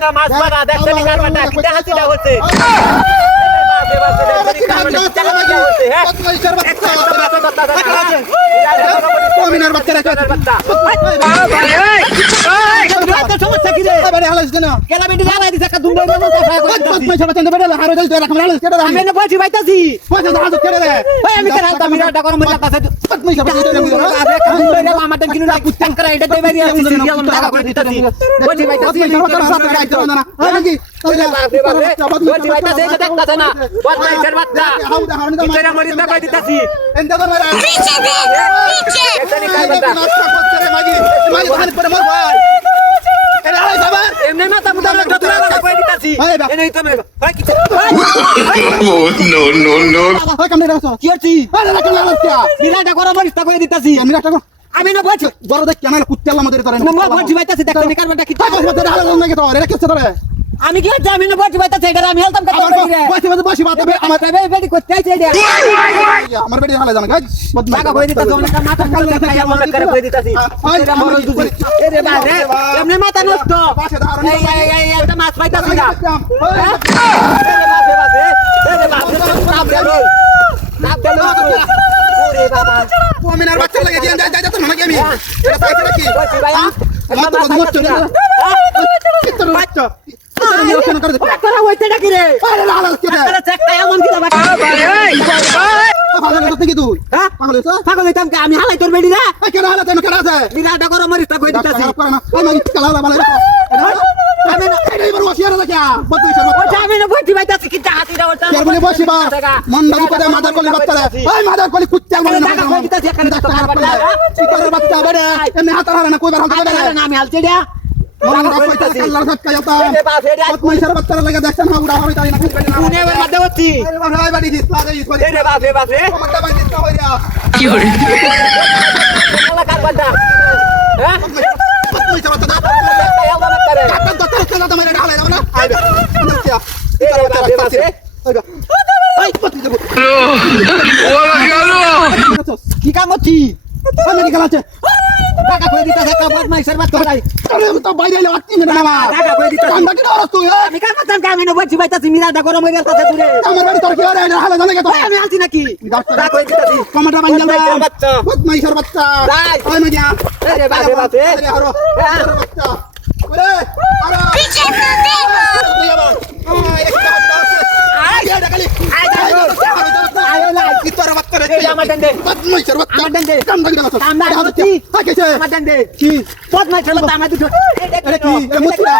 না মাছ মারা দেখতে নি কারবারটা কিটা হাসিটা হচ্ছে কমিনার বাচ্চা রে সমস্যা কি রে আরে হালাস দেনা কেলা বেটি জ্বালাই দিছে একটা দুমড়ে মতো কথা কই পয়সা বাচ্চা বেড়া হারো যাই তুই রাখম হালাস কেডা আমি না বলছি বাইতাছি পয়সা দাও কেডা রে ওই আমি কেন আলতা মিরাটা করম মিরা কাছে পয়সা বাচ্চা আমাদের কিনু না কুত্তান করে এটা দেই বাইরে আছে সিরিয়াল টাকা করে দিতাছি বলছি বাইতাছি বলছি বাইতাছি এটা দেখতাছ না বদমাইশের বাচ্চা কিতরা মরি টাকা দিতাছি पीछे देख पीछे এমনি মাথা মুদা ধরা লাগা কই দিতাছি এনেই তুমি ভাই কি কি হচ্ছি মিরাটা করম মরি টাকা কই দিতাছি আমি না বলছি বলছি বাইতাছি দেখতে নি কারবারটা কি আমি কি হচ্ছে আমি না বলছি বাইতাছি এটা আমি হেলতাম কত রে আমার বেটি করতে চাইছে এটা আমার বেটি হালা জানা টাকা কই দিতাছি অনেক মাথা কালকে খাইয়া মনে করে কই দিতাছি এটা মরল দুজি এরে বাজে এমনি মাথা নষ্ট এই এটা মাছ পাইতাছি না এরে বাজে চাপ দে ওরে বাবা কমিনার বাচ্চা লাগে দিয়ে যাই যাই তো নাকি আমি এটা পাইছে নাকি বলছি ভাইয়া মাত্র বাচ্চা তোরা হইতে নাকি রে আরে হালাস কেডা তোরা চেকটা এমন কি বাবা পাগল হইছ কি তুই হ্যাঁ পাগল হইছ পাগল হইতাম কি আমি হালাই তোর বেডি না কেডা হালা তুমি কেডা আছে বিরাট করো মরিস তা কই দিতাছি আমি কালা বালা আমি না এই বড় ওসিয়ার লাগা বতুই সব ওই আমি না বলছি ভাইতাছি কি হাতি দাও তা কেরবনি বসিবা মন দাবি করে মাদার কলি বাচ্চা রে ওই মাদার কলি কুত্তা মানে না কই দিতাছি এখানে তো কারবারটা চিকনের বাচ্চা বড় এমনি হাত হারা না কইবার হাত বড় না আমি হালছে দিয়া মন দাবি কইতাছি আল্লাহর সৎকা যাতা বদমাইশের বাচ্চা লাগা দেখছেন না উড়া হই তাই না পুনে এর মধ্যে হচ্ছি আরে ভাই বাড়ি দিস লাগে ই করে রে বাপরে বাপরে কমাটা বাড়ি দিস কইরা বলা কারবারটা হ্যাঁ বদমাইশের বাচ্চা এমন করে কাটন তো তোর তো মেরে ঢালাই না আইবে রে বাপরে বাপরে এই পতি দেব কি কাম হচ্ছি আমি কি গলাছে টাকা কই দিতাছে একটা বদমাইশের বাচ্চা ভাই আরে তো বাইরে এলে আত্মি না বাবা টাকা কই দিতাছে কান্দা কি ধরছ তুই আমি কাম করতাম কি আমি না বলছি ভাইতাছি মিরাটা করো মরিস তা দূরে আমার বাড়ি তোর কি আরে হালা জানে তো আমি আলছি নাকি টাকা কই দিতাছি কমাটা বাঙ্গাল বদমাইশের বাচ্চা বদমাইশের বাচ্চা ওই না যা রে বাপরে বাপরে আরে হারো বাচ্চা ওরে আরে पीछे से देखो আয়ো না কি তোর বাচ্চা রে এই আমার দেন দে বদমাইশের বাচ্চা আমার দেন দে কাম লাগি না কাম না হচ্ছি হাকেছে আমার দেন দে কি বদমাইশের বাচ্চা আমার দুটো আরে কি এ মুত্তা